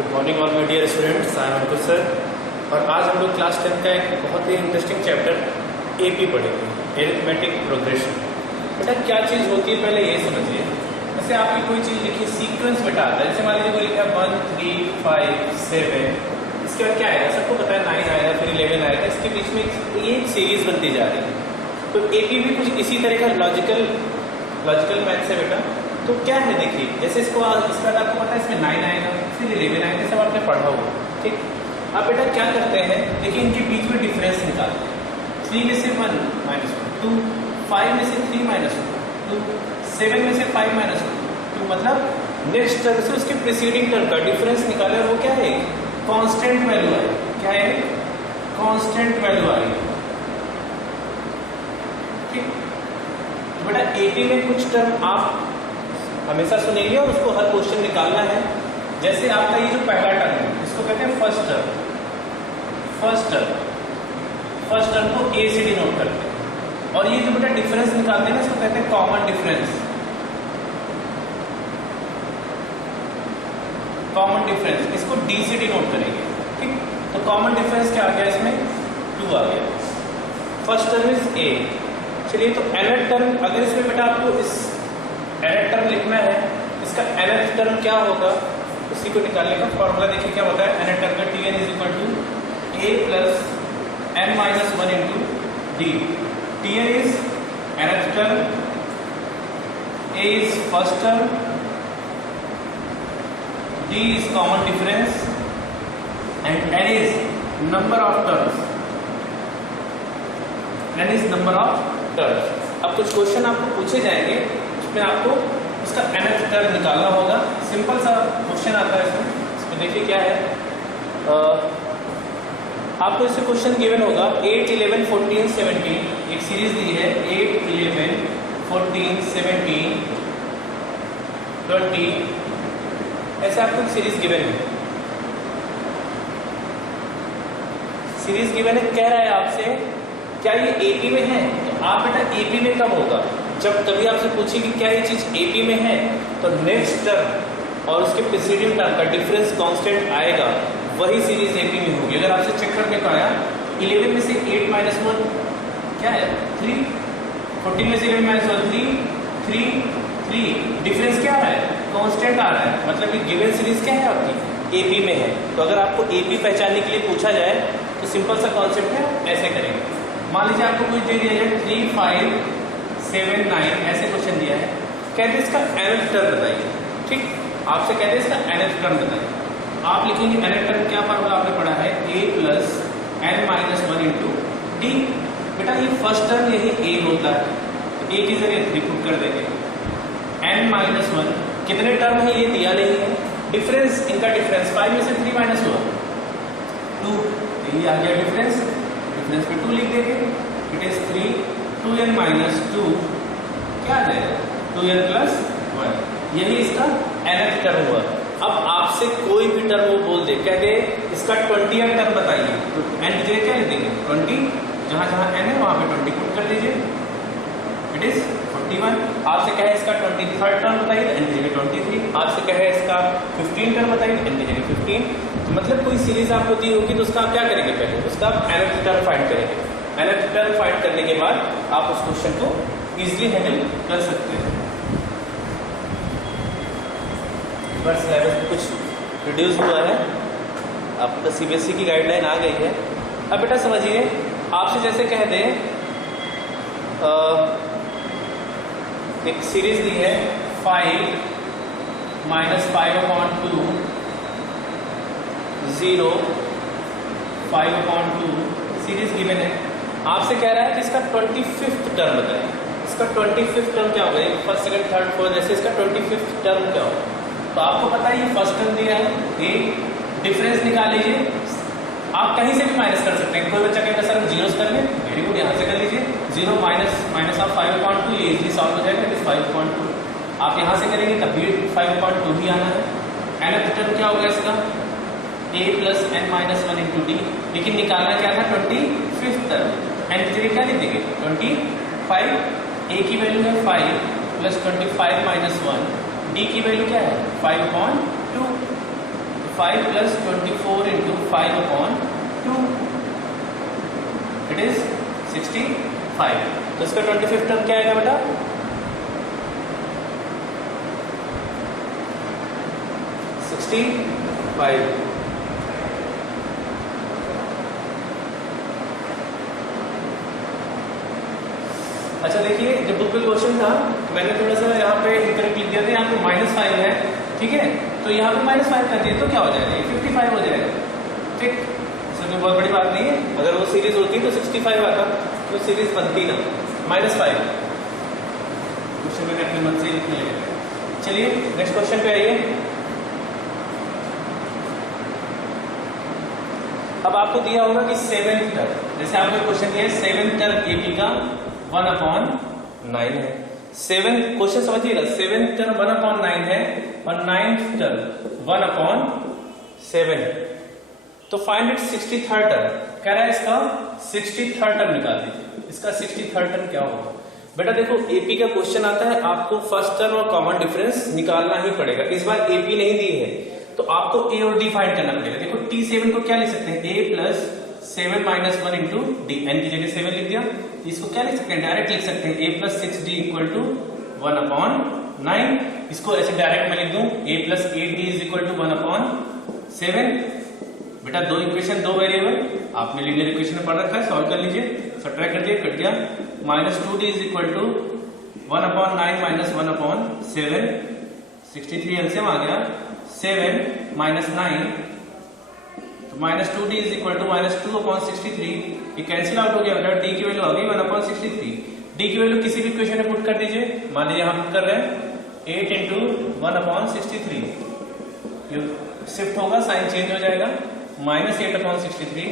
Good morning all my dear students, I am Ankur sir. और आज हम लोग क्लास 10 का एक बहुत ही इंटरेस्टिंग चैप्टर एपी पढ़ेंगे, एरिथमेटिक प्रोग्रेशन। बेटा क्या चीज़ होती है पहले ये समझिए। जैसे आपकी कोई चीज़ लिखी सीक्वेंस बेटा आता है, जैसे मान लीजिए कोई लिखा है 1 3 5 7, इसके बाद क्या आएगा सबको पता है, 9 आएगा, फिर 11 आएगा, इसके बीच में ये एक सीरीज बनती जा रही है। तो एपी भी कुछ इसी तरह का लॉजिकल मैथ्स है बेटा। तो क्या है देखिए, जैसे इसको इसके बाद आपको पता है इसमें 9 आएगा, फिर 11 आएगा, सब आपने पढ़ा होगा, ठीक। अब बेटा क्या करते हैं, देखिए इनके बीच में डिफरेंस निकालते हैं। 3 में से 1 -1, 2, 5 में से 3 -1, 2, 7 में से 5 -1, 2, मतलब नेक्स्ट टर्म से उसके प्रीसीडिंग टर्म का डिफरेंस निकाले, वो क्या है, कांस्टेंट वैल्यू है। क्या है, कांस्टेंट वैल्यू आ रही है, ठीक। तो बेटा एपी में कुछ टर्म आप हमेशा सुनेंगे और उसको हर क्वेश्चन निकालना है। जैसे आपका ये जो पहला टर्म है इसको कहते हैं फर्स्ट टर्म। फर्स्ट टर्म को ए से डिनोट करते हैं। और ये जो बेटा डिफरेंस निकालते हैं ना, इसको कहते हैं कॉमन डिफरेंस। इसको डी से डिनोट करेंगे, ठीक। तो कॉमन डिफरेंस क्या आ गया, इसमें 2 आ गया। First term is a. चलिए तो nth टर्म, अगर इसमें बेटा आपको इस nth टर्म लिखना है, इसका nth टर्म क्या होगा उसी को निकालने का फॉर्मूला देखिए क्या होता है। nth टर्म का Tn is equal to a plus n minus 1 into d. Tn is nth term, a is first term, d is common difference and n is number of terms. अब कुछ question आपको पूछे जाएंगे, उसमें आपको उसका nth term निकालना होगा। सिंपल सा क्वेश्चन आता है इसमें देखिए क्या है। आपको इससे क्वेश्चन गिवन होगा 8 11 14 17, एक सीरीज दी है 8 11 14 17 20, ऐसे आपको एक सीरीज गिवन है। सीरीज गिवन है, कह रहा है आपसे क्या ये एपी में है। तो आप बेटा एपी में कब होगा, जब तभी आपसे पूछे कि क्या ये चीज एपी में है, तो नेक्स्ट टर्म और उसके प्रीसीडिंग टर्म का डिफरेंस कांस्टेंट आएगा, वही सीरीज एपी में होगी। अगर आपसे चेक करने को आया 11 में से 8 माइनस 1 क्या है 3, 14 में से 11 माइनस 1 3, डिफरेंस क्या आ रहा है, कांस्टेंट आ रहा है, मतलब कि गिवन सीरीज क्या है आपकी एपी में है। तो अगर आपको एपी पहचानने के लिए पूछा जाए तो सिंपल सा कॉन्सेप्ट है, ऐसे करेंगे। मान लीजिए आपको कुछ दे दिया जाए 3 5 7 9, ऐसे क्वेश्चन दिया है, कहते हैं इसका nth टर्म बताइए, ठीक। आपसे कहते हैं इसका nth टर्म बताइए। आप लिखेंगे nth टर्म, क्या फॉर्मूला आपने पढ़ा है, a plus n minus 1 into D. बेटा ये फर्स्ट टर्म यही a होता है, तो a की जगह 3 पुट कर देंगे। n माइनस 1 कितने टर्म है ये दिया नहीं है, डिफरेंस, इनका डिफरेंस 5 में से 3 माइनस हुआ 2, यही आ गया डिफरेंस पे 2 लिख देंगे। इट इज 3 2n माइनस 2 क्या आ जाएगा 2n प्लस 1, यही इसका nth टर्म हुआ। अब आपसे कोई भी टर्म वो बोल दे, कह दे इसका 20th टर्म बताइए, तो n की जगह क्या लिख देंगे 20, जहां जहां n है वहां पे 20 पुट कर दीजिए। It is 41। आपसे कहे इसका 23rd टर्म बताइए, तो n की जगह 23। आपसे कहे इसका 15 टर्म बताइए, तो n की जगह 15। तो मतलब कोई सीरीज आपको दी होगी तो उसका आप क्या करेंगे, पहले उसका nth टर्म फाइंड करेंगे। nth टर्म फाइंड करने के बाद आप उस क्वेश्चन को इजीली हैंडल कर सकते हैं। बस सिलेबस कुछ रिड्यूस हुआ है, आपका सीबीएसई की गाइडलाइन आ गई है। अब बेटा समझिए, आपसे जैसे कह दें एक सीरीज दी है 5 माइनस 5/2 0 5/2 सीरीज गिवन है। आपसे कह रहा है कि इसका 25th टर्म बताइए। इसका 25th टर्म क्या होगा, फर्स्ट सेकंड थर्ड फोर्थ, जैसे इसका 25th टर्म क्या होगा। तो आपको पता है ये फर्स्ट टर्म दिया है, ए डिफरेंस निकाल लीजिए। आप कहीं से भी माइनस कर सकते हैं। कोई बच्चा कहेगा सर हम जीरोस कर लें, वेरी गुड, यहाँ से कर लीजिए। 0 माइनस ऑफ 5/2 ये इजीली सॉल्व हो जाएगा, इट इज 5/2। आप यहाँ से करेंगे तब भी 5/2 ही आना है। nth टर्म क्या होगा इसका, a plus n minus 1 into D. लेकिन निकालना क्या था 25th टर्म, n की जगह क्या लिख देंगे 25। a की वैल्यू है 5 प्लस 25 माइनस 1, डी की वैल्यू क्या है 5/2। 5 प्लस 24 इंटू 5/2 इट इज 65। तो इसका 25th टर्म क्या आएगा बेटा? 65। अच्छा देखिए, जब बुक में क्वेश्चन था मैंने थोड़ा सा यहाँ पे इनकरेक्ट लिख दिया था, यहाँ पे -5 है, ठीक है, तो यहाँ पे -5 कर दिए तो क्या हो जाएगा? ये 55 हो जाएगा, ठीक। इसमें कोई बहुत बड़ी बात नहीं है, अगर वो सीरीज होती तो 65 आता, तो सीरीज बनती ना। -5 क्वेश्चन मैंने अपने मन से ही लिख लिया। चलिए नेक्स्ट क्वेश्चन पे आइए। अब आपको दिया होगा कि 7th टर्म, जैसे आपको क्वेश्चन दिया है 7th टर्म एपी का 1/9 है। 7th क्वेश्चन समझिएगा, 7th टर्म 1/9 है और 9th टर्म 1/7। तो फाइंड इट 63rd टर्म कह रहा है, इसका 63rd टर्म निकाल दीजिए। इसका 63rd टर्म क्या होगा? बेटा देखो, एपी का क्वेश्चन आता है, आपको फर्स्ट टर्म और कॉमन डिफरेंस निकालना ही पड़ेगा। इस बार एपी नहीं दी है तो आपको ए और डी फाइंड करना पड़ेगा। देखो T7 को क्या लिख सकते हैं? a plus 7 minus 1 into d, n की जगह 7 लिख दिया। इसको क्या लिख सकते हैं? डायरेक्ट लिख सकते हैं a plus 6d equal to 1/9। इसको ऐसे डायरेक्ट मैं लिख दूं a plus 8d is equal to 1/7। बेटा दो इक्वेशन, दो वेरिएबल, आपने लीनियर इक्वेशन में पढ़ रखा है, सॉल्व कर लीजिए। सब्ट्रैक्ट कर दिया, कट गया। -2d is equal to 1/9 minus 1/7। 63 LCM आ गया। 7 माइनस 9 तो -2d इज इक्वल टू -2/63। ये कैंसिल आउट हो गया बेटा, d की वैल्यू आ गई 1/63। d की वैल्यू किसी भी इक्वेशन में पुट कर दीजिए। मान लीजिए हम पुट कर रहे हैं 8 इंटू 1/63, ये शिफ्ट होगा, साइन चेंज हो जाएगा। -8/63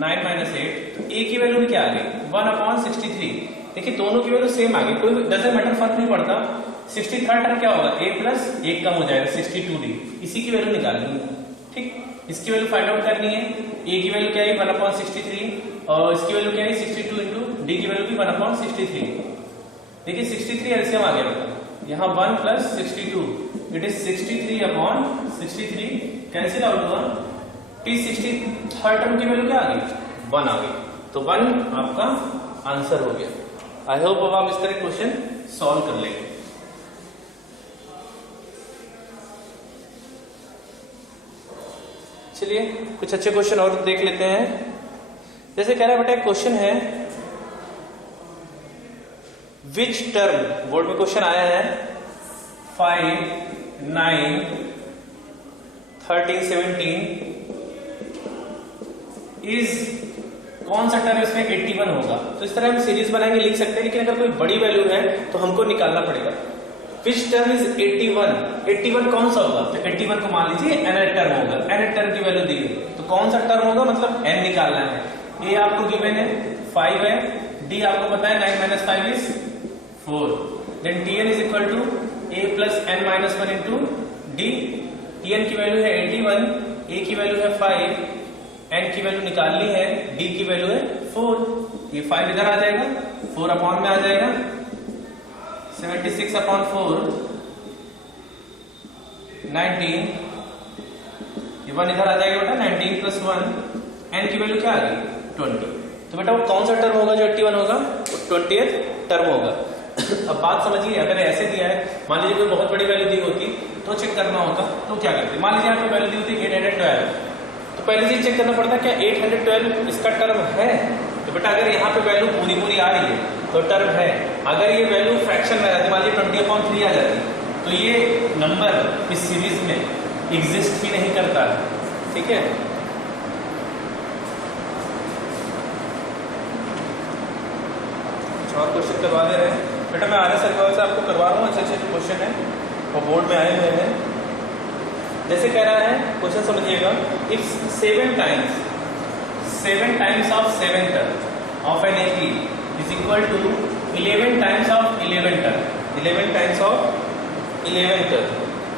9 माइनस 8, तो a की वैल्यू क्या आ गई? 1/63। देखिए दोनों की वैल्यू सेम आ गई, कोई डजंट मैटर, फर्क नहीं पड़ता। 63rd टर्म क्या होगा? a प्लस 1 कम हो जाएगा 62d, इसी की वैल्यू निकालनी है, ठीक। इसकी वैल्यू फाइंड आउट करनी है। a की वैल्यू क्या है? 1/63 और इसकी वैल्यू क्या है? 62 इंटू डी की वैल्यू भी 1/63। देखिए 63 एलसीएम आ गया, यहाँ 1 plus 62 it is 63/63, cancel out हुआ। T63rd टर्म की वैल्यू क्या आ गई? 1 आ गई, तो 1 आपका आंसर हो गया। आई होप अब आप इस तरह क्वेश्चन सॉल्व कर लेंगे। चलिए कुछ अच्छे क्वेश्चन और देख लेते हैं। जैसे कह रहा है बेटा, एक क्वेश्चन है, विच टर्म, बोर्ड में क्वेश्चन आया है 5, 9, 13, 17 इज, कौन सा टर्म इसमें 81 होगा? तो इस तरह हम सीरीज बनाएंगे, लिख सकते हैं, लेकिन अगर कोई बड़ी वैल्यू है तो हमको निकालना पड़ेगा। Which term is 81? 81 कौन सा होगा? तो 81 को मान लीजिए nth टर्म होगा, nth टर्म की वैल्यू दी है, तो कौन सा टर्म होगा? मतलब n निकालना है। a आपको गिवन है 5 है, d आपको पता है 9 minus 5 is 4, then tn is equal to a plus n minus 1 into d। tn की वैल्यू है 81, a की वैल्यू है 5, n की वैल्यू निकालनी है, d की वैल्यू है 4। ये 5 इधर आ जाएगा, 4 अपॉन में आ जाएगा, 76/4 19, ये 1 इधर आ जाएगा बेटा, 19 प्लस 1, n की वैल्यू क्या आ गई? 20। तो बेटा वो कौन सा टर्म होगा जो 81 होगा? तो 20th टर्म होगा। अब बात समझिए, अगर ऐसे दिया है, मान लीजिए कोई बहुत बड़ी वैल्यू दी होती तो चेक करना होता, तो क्या करते? मान लीजिए यहाँ पे वैल्यू दी होती 812, तो पहले चीज चेक करना पड़ता क्या 812 इसका टर्म है? तो बेटा अगर यहाँ पे वैल्यू पूरी पूरी आ रही है तो टर्म है। अगर ये वैल्यू फ्रैक्शन में रहती, मान लीजिए 20/3 आ जाती, तो ये नंबर इस सीरीज में एग्जिस्ट भी नहीं करता है, ठीक है। और क्वेश्चन करवा दे रहे हैं बेटा, मैं आने से आपको करवा रहा हूँ, अच्छे अच्छे क्वेश्चन है और बोर्ड में आए हुए हैं। जैसे कह रहा है क्वेश्चन समझिएगा, if 7 times of 7 term of an AP is equal to 11 times of 11 term, 11 times of 11 term,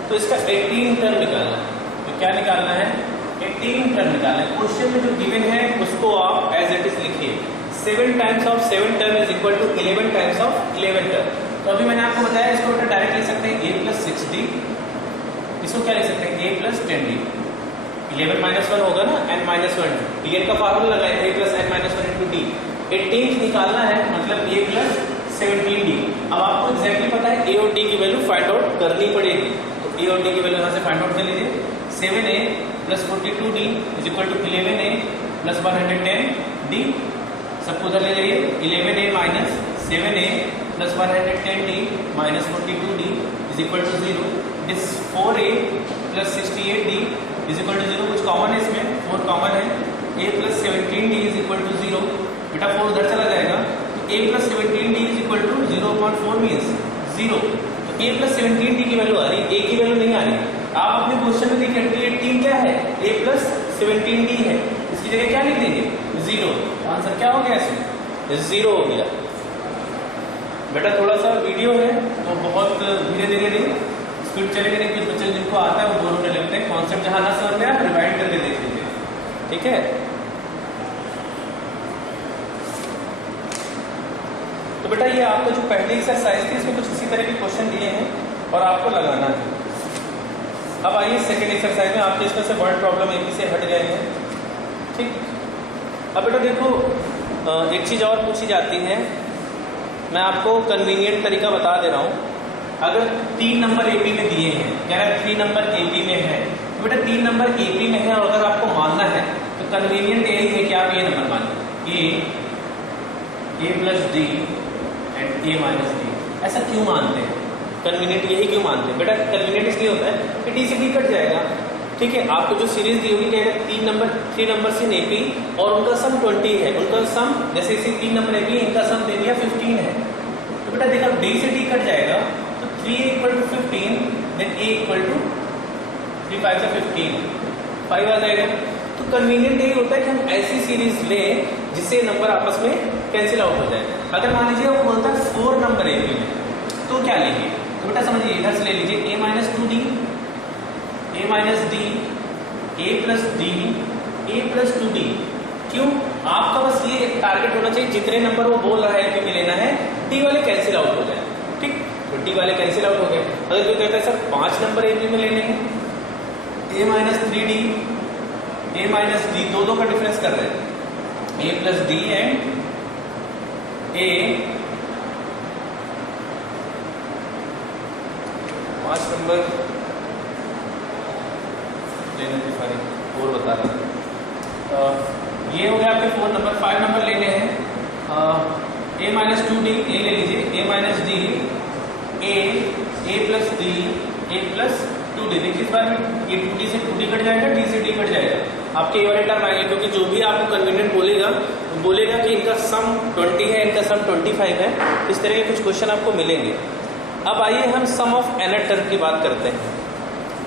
तो इसका 18 टर्म निकालना है। तो क्या निकालना है? 18 टर्म निकालना है। क्वेश्चन में जो गिवन है उसको आप एज इट इज लिखिए। 7 times of 7 term is equal to 11 times of 11 term. तो अभी मैंने आपको बताया, इसको डायरेक्ट लिख सकते हैं a प्लस 6d इसको क्या लिख सकते हैं, a प्लस 10d। 11 माइनस 1 होगा ना, n माइनस 1, dn का फार्मूला लगाए a plus n minus 1 into D. 18 निकालना है, मतलब a प्लस 17d। अब आपको एग्जैक्टली पता है a और d की वैल्यू फाइंड आउट करनी पड़ेगी, तो a और d की वैल्यू यहाँ से फाइंड आउट कर लीजिए। 7a plus 42d is equal to 11a plus 110d। सबको उधर ले जाइए, 11a minus 7a plus 110d minus 42d is equal to 0। This 4a plus 68d is equal to 0। कुछ कॉमन है इसमें, 4 कॉमन है। a plus 17d is equal to 0। बेटा 4 उधर चला जाएगा, तो a plus 17d is equal to 0.4 means 0। तो a प्लस 17d की वैल्यू आ रही, a की वैल्यू नहीं आ रही। आप अपने क्वेश्चन में देखिए 18 क्या है, a प्लस 17d है, इसकी जगह क्या लिख देंगे, 0। आंसर क्या हो गया इसमें, 0 हो गया। बेटा थोड़ा सा वीडियो है तो बहुत धीरे धीरे नहीं, स्पीड चलेगा नहीं, कुछ बच्चे जिनको आता है वो बोर होने लगते हैं। कॉन्सेप्ट जहां ना समझ में आए रिवाइंड करके देख लीजिए, ठीक है। तो बेटा ये आपका जो पहली एक्सरसाइज थी इसमें कुछ इसी तरह के क्वेश्चन दिए हैं और आपको लगाना है। अब आइए सेकेंड एक्सरसाइज में, आपके इसमें से वर्ड प्रॉब्लम एक ही से हट गए हैं, ठीक। अब बेटा देखो एक चीज़ और पूछी जाती है, मैं आपको कन्वीनियंट तरीका बता दे रहा हूँ। अगर 3 नंबर एपी में दिए हैं, कह रहा है 3 नंबर एपी में है, तो बेटा 3 नंबर एपी में है और अगर आपको मानना है तो कन्वीनियंट यही है कि आप ये नंबर मानिए, A plus D and A minus D. ऐसा क्यों मानते हैं, कन्वीनियंट यही क्यों मानते हैं बेटा? कन्वीनियंट इसलिए होता है कि डी से डी कट जाएगा, ठीक है। आपको जो सीरीज दी होगी क्या है, 3 नंबर इन एपी और उनका सम 20 है, उनका सम जैसे इसी 3 नंबर एपी इनका सम दे दिया 15 है। तो बेटा देखा डी से डी कट जाएगा, तो 3 equal to 15, then a equal to 3 5 से 15, 5 आ जाएगा। तो कन्वीनियंट यही होता है कि हम ऐसी सीरीज लें जिससे नंबर आपस में कैंसिल आउट हो जाए। अगर मान लीजिए वो बोलता है 4 नंबर एपी में, तो क्या लिखिए, तो बेटा समझिए इधर से ले लीजिए a minus 2d, a minus D, a plus D, a plus 2d। क्यों? आपका बस ये टारगेट होना चाहिए जितने नंबर वो बोल रहा है कि में लेना है डी वाले कैंसिल आउट हो जाए, ठीक। तो डी वाले कैंसिल आउट हो गए। अगर कोई कहता है सर 5 नंबर एपी में लेने हैं, a minus 3d, a minus D, दो का डिफरेंस कर रहे हैं, a plus D and a 5 number लेने की सारी और बता रहा हूँ। ये हो गया आपके 4 नंबर। 5 नंबर लेने हैं, a माइनस 2d, a ले लीजिए, a minus D, a plus D, a plus 2d। देखिए इस बार ये 2d से 2d कट जाएगा, d से d कट जाएगा। आपके ये वाले टर्म आएंगे क्योंकि जो भी आपको कन्वीनियंट बोलेगा कि इनका सम 20 है, इनका सम 25 है। इस तरह के कुछ क्वेश्चन आपको मिलेंगे। अब आइए हम सम ऑफ एनथ टर्म की बात करते हैं,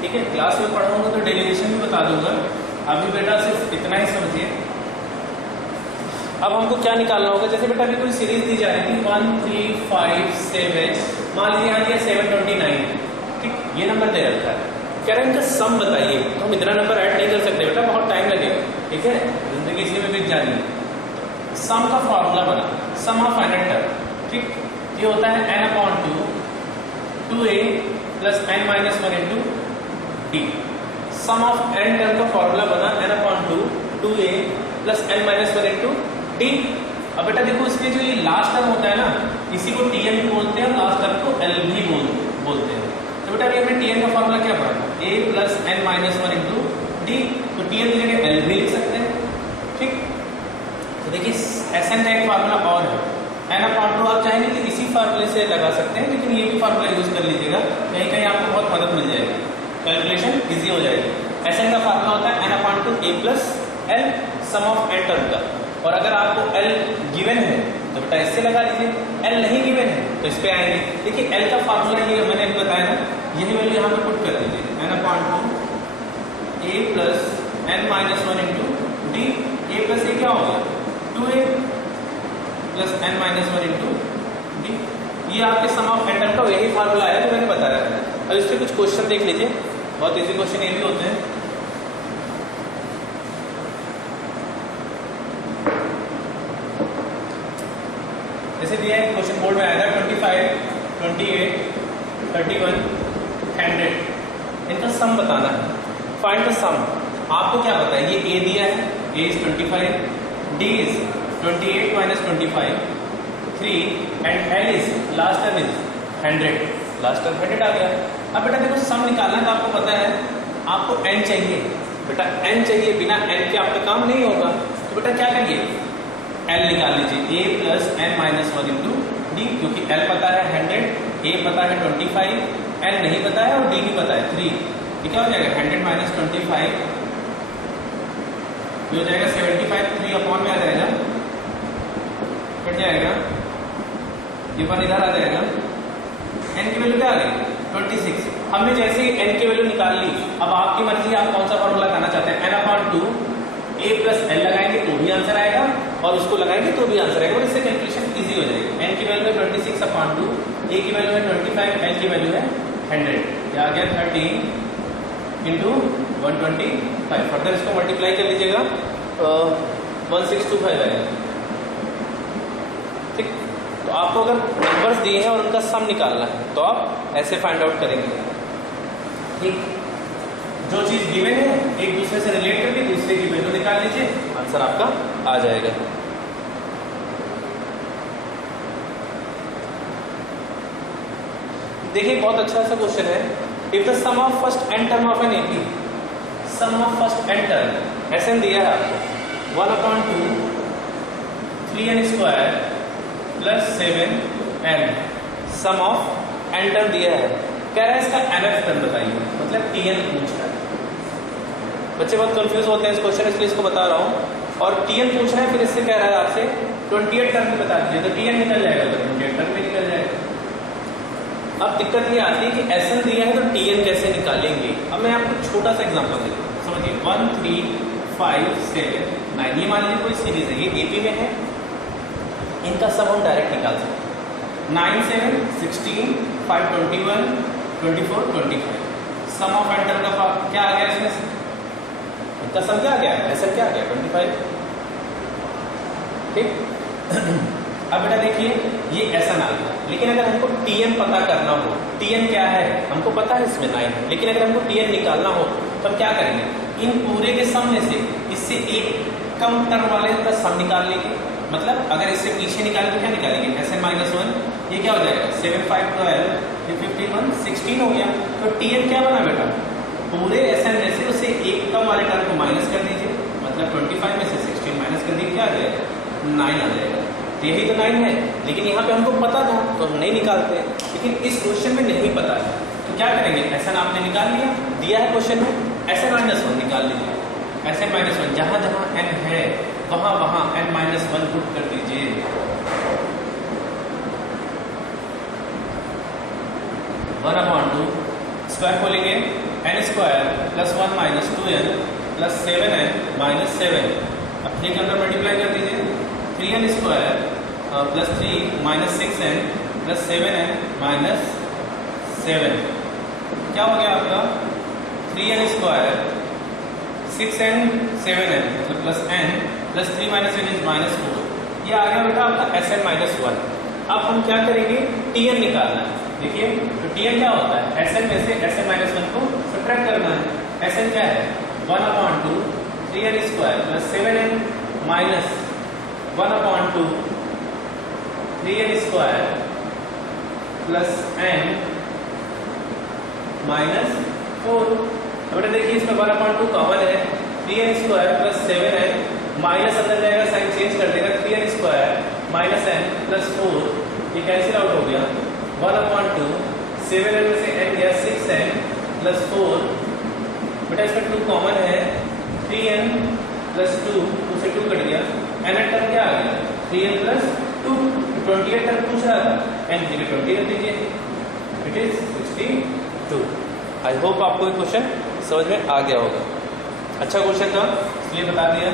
ठीक है। क्लास में पढ़ाऊंगा तो डेरिवेशन भी बता दूंगा, अभी बेटा सिर्फ इतना ही समझिए। अब हमको क्या निकालना होगा, जैसे बेटा अभी कोई सीरीज दी जा रही थी 1 3 5 7, मान लीजिए यहाँ दिया 729, ठीक। ये नंबर दे रखा है, कह रहे हैं इनका सम बताइए, तो हम इतना नंबर ऐड नहीं कर सकते बेटा, बहुत टाइम लगेगा, ठीक है। जिंदगी इसी में बीत जानी है। सम का फॉर्मूला बना, सम ऑफ एनथ टर्म, ठीक। ये होता है n/2 2a plus n minus 1 into d. Sum of n term का फॉर्मूला बना n/2 2a plus n minus 1 into d. अब बेटा देखो इसमें जो ये लास्ट टर्म होता है ना, इसी को tn भी बोलते हैं और लास्ट टर्म को l भी बोलते हैं। तो बेटा अभी हमने tn का फॉर्मूला क्या पढ़ा, a plus n minus 1 into D. तो tn की जगह l भी लिख सकते हैं, ठीक। तो देखिए Sn का एक फार्मूला और है, n/2 आप चाहेंगे तो इसी फार्मूले से लगा सकते हैं, लेकिन ये भी फार्मूला यूज कर लीजिएगा, कहीं कहीं आपको बहुत मदद मिल जाएगी, कैलकुलेशन इजी हो जाएगी। Sn का फार्मूला होता है n/2 a plus l, sum of n term का। और अगर आपको l गिवन है तो बेटा इससे लगा लीजिए, l नहीं गिवन है तो इस पे आएंगे। देखिए l का फार्मूला ये मैंने बताया ना, यही वैल्यू यहाँ पे पुट कर दीजिए, n/2 a plus n minus 1 into D. a plus a क्या होगा 2a plus n minus 1 into D. ये आपके सम ऑफ एन टर्म का यही फार्मूला है जो मैंने बताया था। अब इस पर कुछ क्वेश्चन देख लीजिए, बहुत इजी क्वेश्चन ये भी होते हैं। जैसे दिया है क्वेश्चन बोर्ड में आएगा 25 28 31 100। इनका सम बताना है। Find the sum. आपको क्या पता है, ये ए दिया है, A is 25, D is 28 minus 25, 3 and L is last term is 100, last term 100 आ गया। अब बेटा देखो सम निकालना है तो आपको पता है आपको n चाहिए, बेटा n चाहिए, बिना n के आपका काम नहीं होगा। तो बेटा क्या करिए, l निकाल लीजिए, a plus n minus 1 into D, क्योंकि l पता है 100, a पता है 25, n नहीं पता है और d भी पता है 3। ये क्या हो जाएगा 100 माइनस 25, ये हो जाएगा 75, 3 अपॉन में आ जाएगा, कट जाएगा, ये वन इधर आ जाएगा, n की वैल्यू क्या आ गई 26। हमने जैसे ही n की वैल्यू निकाल ली, अब आपकी मर्जी आप कौन सा फॉर्मूला लगाना चाहते हैं, n/2 a प्लस l लगाएंगे तो भी आंसर आएगा और उसको लगाएंगे तो भी आंसर आएगा और इससे कैलकुलेशन इजी हो जाएगी। n की वैल्यू है 26/2, a की वैल्यू है 25, l की वैल्यू है 100, ये आ गया 13 इंटू 125। फर्दर इसको मल्टीप्लाई कर लीजिएगा 1625 आएगा। ठीक, तो आपको अगर नंबर्स दिए हैं और उनका सम निकालना है तो आप ऐसे फाइंड आउट करेंगे। ठीक, जो चीज गिवन है एक दूसरे से रिलेट करके दूसरे की वैल्यू निकाल लीजिए, आंसर आपका आ जाएगा। देखिए बहुत अच्छा सा क्वेश्चन है, if the sum of first n term of an AP, sum of first n term ऐसे दिया है आपको 1/2 3n square plus 7n, sum of n term दिया है, कह रहा है इसका nth टर्म बताइए, मतलब tn पूछ रहा है। बच्चे बहुत कंफ्यूज होते हैं इस क्वेश्चन, इसलिए इसको बता रहा हूँ। और tn पूछ रहा है, फिर इससे कह रहा है आपसे 28 टर्म भी बता दीजिए, तो tn निकल जाएगा, तो 28 टर्म भी निकल जाएगा। अब दिक्कत ये आती है कि Sn दिया है तो tn कैसे निकालेंगे। अब मैं आपको छोटा सा एग्जांपल देता हूँ, समझिए 1 3 5 7 9, ये मान लीजिए कोई सीरीज है, ये AP में है, इनका सब हम डायरेक्ट निकाल सकते हैं। 9 7 16 5 21 24 25, सम ऑफ n टर्म का क्या आ गया इसमें से, इनका सम क्या आ गया, Sn क्या आ गया 25। ठीक, अब बेटा देखिए ये Sn आ गया, लेकिन अगर हमको tn पता करना हो, tn क्या है हमको पता है इसमें 9 है, लेकिन अगर हमको tn निकालना हो तो हम क्या करेंगे, इन पूरे के सम में से इससे एक कम टर्म वाले का सम निकाल लेंगे। मतलब अगर इससे पीछे निकाले तो क्या निकालेंगे, Sn-1, ये क्या हो जाएगा 7 5 12, ये 51 16 हो गया। तो tn क्या बना बेटा, पूरे Sn में से उसे एक कम वाले टर्म को माइनस कर दीजिए, मतलब 25 में से 16 माइनस कर दीजिए, क्या आ जाएगा 9 आ जाएगा। यही तो 9 है, लेकिन यहाँ पे हमको पता था तो हम नहीं निकालते, लेकिन इस क्वेश्चन में नहीं पता है तो क्या करेंगे, Sn आपने निकाल लिया, दिया है क्वेश्चन में, Sn-1 निकाल लीजिए, Sn-1 जहाँ जहाँ n है वहाँ वहाँ n-1 पुट कर दीजिए। वन अपॉन टू स्क्वायर खोलेंगे, n square plus 1 minus 2n plus 7n minus 7, अब के अंदर मल्टीप्लाई कर दीजिए, 3n square plus 3 minus 6n plus 7n minus 7, क्या हो गया आपका 3n स्क्वायर 6n 7n मतलब plus n plus 3 minus n is minus 4, ये आ गया बेटा आपका Sn-1। अब हम क्या करेंगे, tn निकालना है। देखिए तो tn क्या होता है, Sn में से Sn-1 को सब्ट्रैक्ट करना है। Sn क्या है 1/2 3n square plus 7n minus 1/2 3n square plus n minus 4। बेटा देखिए इसमें 1/2 कॉमन है, 3n square plus 7n minus अंदर जाएगा, साइन चेंज कर देगा, 3n square minus n plus 4, ये कैंसिल आउट हो गया, 1/2 7n में से n गया 6n प्लस 4, बेटा इसमें 2 कॉमन है, 3n प्लस 2 से 2 कट गया, n टर्म क्या आ गया 3n प्लस 2, 28 टर्म पूछ रहा था, n की 20 रख दीजिए, इट इज 62। आई होप आपको ये क्वेश्चन समझ में आ गया होगा, अच्छा क्वेश्चन था इसलिए बता दिया।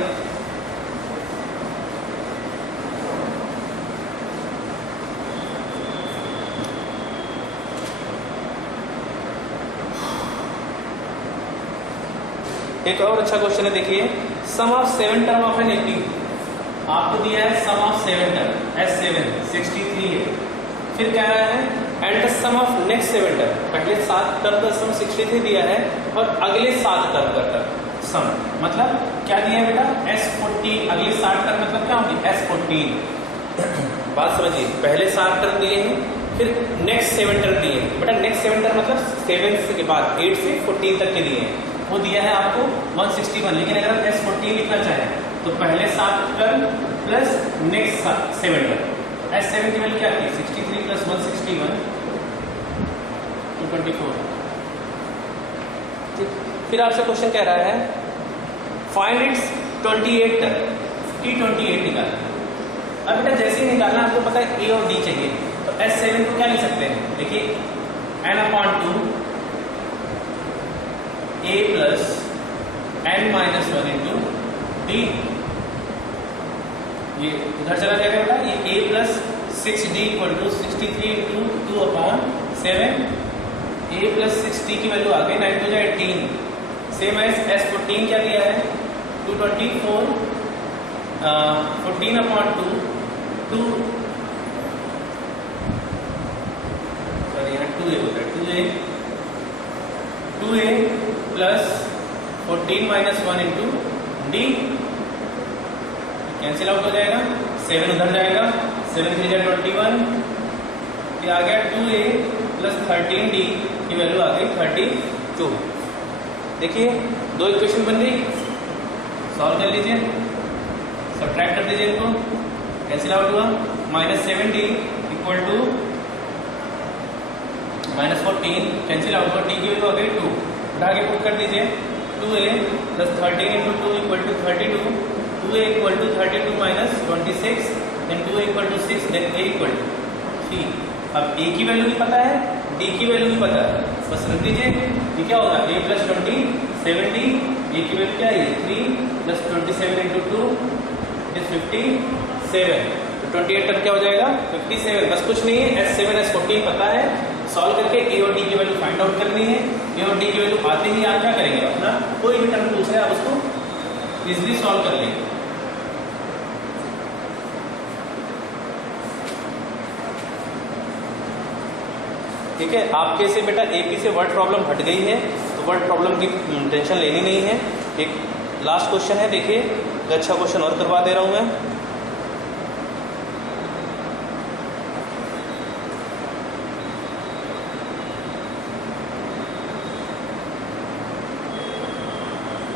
एक और अच्छा क्वेश्चन है, देखिए sum of 7 term of an AP, आपको दिया है सम ऑफ 7 टर्म S7 63 है, फिर कह रहा है and the sum of next 7 term, पहले 7 टर्म का सम 63 दिया है और अगले 7 टर्म का सम मतलब क्या दिया है बेटा, S14, अगले 7 टर्म मतलब क्या होंगे S14। बात समझिए, पहले 7 टर्म दिए हैं, फिर नेक्स्ट 7 टर्म दिए हैं बेटा, नेक्स्ट 7 टर्म मतलब 7 के बाद 8 से 14 तक के दिए हैं, वो दिया है आपको 161। लेकिन अगर आप S14 लिखना चाहें तो पहले 7 term plus next 7 term, S7 की वैल्यू क्या थी 63 प्लस 161 224। फिर आपसे क्वेश्चन कह रहा है फाइंड इट्स 28 टर्म, T28 निकालना। अब बेटा जैसे ही निकालना आपको पता है A और D चाहिए, तो S7 को क्या लिख सकते हैं, देखिए n/2 A plus n-1 into D, ये उधर चला जाएगा बेटा, ये A plus 6D equal to 63 into 2/7, A plus 6D की वैल्यू आ गई 9 to 18, सेम एज S14 क्या दिया है 224 14/2 2A plus 14-1 into D, cancel out हो जाएगा, 7 उधर जाएगा, 7 3 21, ये आ गया 2A प्लस 13D की वैल्यू आ गई 32। देखिए दो इक्वेशन बन गई, सॉल्व कर लीजिए, सब्ट्रैक्ट कर दीजिए इनको, कैंसिल आउट हुआ, -7D equal to -14, cancel out हुआ, D की वैल्यू आ गई 2, उठा के पुट कर दीजिए, 2A plus 13 into 2 equal to 32, 2A equal to 32 minus 26, then 2A equal to 6, then A equal to 3। अब A की वैल्यू भी पता है, D की वैल्यू भी पता है, बस रख दीजिए, ये क्या होगा A प्लस 27D, A की वैल्यू क्या है 3 प्लस 27 इंटू 2 इज 57, तो 28 टर्म क्या हो जाएगा 57। बस कुछ नहीं है, S7 S14 पता है, सॉल्व करके A और D की वैल्यू फाइंड आउट करनी है। A और D की वैल्यू आते ही आप क्या करेंगे, अपना कोई भी टर्म पूछ रहे हैं आप उसको इजीली सॉल्व कर लेंगे। ठीक है, आपके से बेटा AP से वर्ड प्रॉब्लम हट गई है, तो वर्ड प्रॉब्लम की टेंशन लेनी नहीं है। एक लास्ट क्वेश्चन है, देखिए अच्छा क्वेश्चन और करवा दे रहा हूं मैं।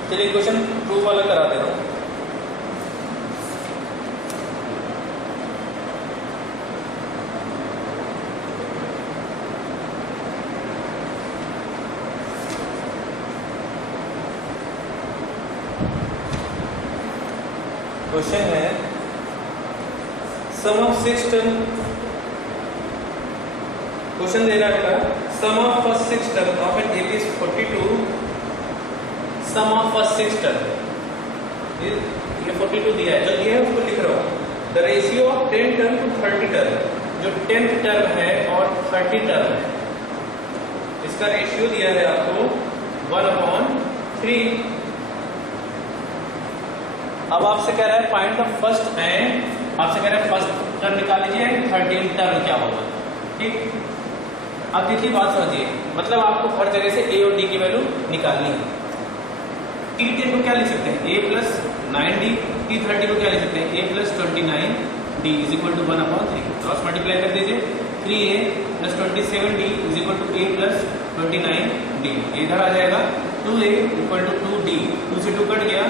चलिए क्वेश्चन ट्रू वाला करा दे रहा हूं। क्वेश्चन है सम ऑफ 6 टर्म, क्वेश्चन दे रहा है sum of first 6 term of an AP is 42, sum of first 6 term, ये 42 दिया है, जो दिया है उसको लिख रहा हूं। The ratio of 10 term to 30 term, जो 10th टर्म है और 30 टर्म है, इसका रेशियो दिया है आपको 1/3। अब आपसे कह रहा है फाइंड द फर्स्ट एंड, आपसे कह रहा है फर्स्ट टर्म निकाल लीजिए एंड 13th टर्म क्या होगा। ठीक, अब देखिए बात समझिए, मतलब आपको हर जगह से A और D की वैल्यू निकालनी है। T10 को क्या लिख सकते हैं A प्लस 9D, T30 को क्या लिख सकते हैं A plus 29D is equal to 1/3, cross multiply कर दीजिए, 3A plus 27D is equal to A plus 29D, इधर आ जाएगा 2A इक्वल टू 2D, 2 से 2 कट गया,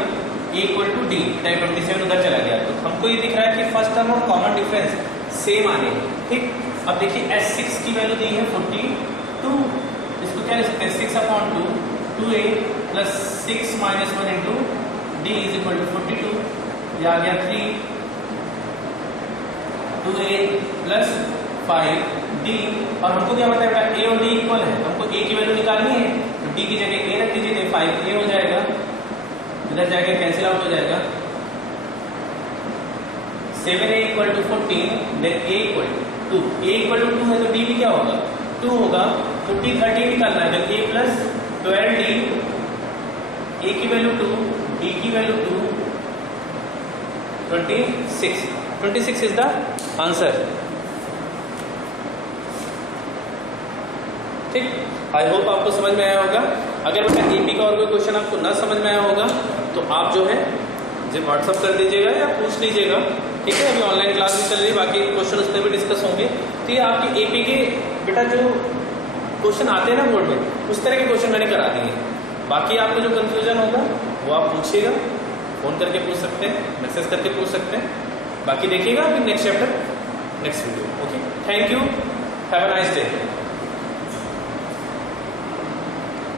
A इक्वल टू D, 27 उधर चला गया, तो हमको ये दिख रहा है कि फर्स्ट टर्म और कॉमन डिफरेंस सेम आने। ठीक, अब देखिए S6 की वैल्यू दी है 42, इसको क्या लिख सकते हैं 6/2, 2A plus 6 minus 1 into D is equal to 42, ये आ गया 3, 2A प्लस 5D, और हमको क्या बताया A और D इक्वल है, हमको A की वैल्यू निकालनी है, तो D की जगह A रख दीजिए, 5A हो जाएगा, इधर जाएगा कैंसिल आउट हो जाएगा, 7A equal to 14, then A equal to 2, A equal to 2 है तो D भी क्या होगा 2 होगा, तो T30 निकालना है, then A plus 12D, A की वैल्यू 2, D की वैल्यू 2, 26 इज द आंसर। ठीक, आई होप आपको समझ में आया होगा। अगर बेटा एपी का और कोई क्वेश्चन आपको ना समझ में आया होगा तो आप जो है मुझे व्हाट्सअप कर दीजिएगा या पूछ लीजिएगा, ठीक है। अभी ऑनलाइन क्लास भी चल रही है, बाकी क्वेश्चन उसमें भी डिस्कस होंगे। तो ये आपकी एपी के बेटा जो क्वेश्चन आते हैं ना बोर्ड में, उस तरह के क्वेश्चन मैंने करा दिए हैं। बाकी आपको जो कंफ्यूजन होगा वो आप पूछिएगा, फ़ोन करके पूछ सकते हैं, मैसेज करके पूछ सकते हैं। बाकी देखिएगा अभी next chapter next video. Okay, thank you, have a nice day.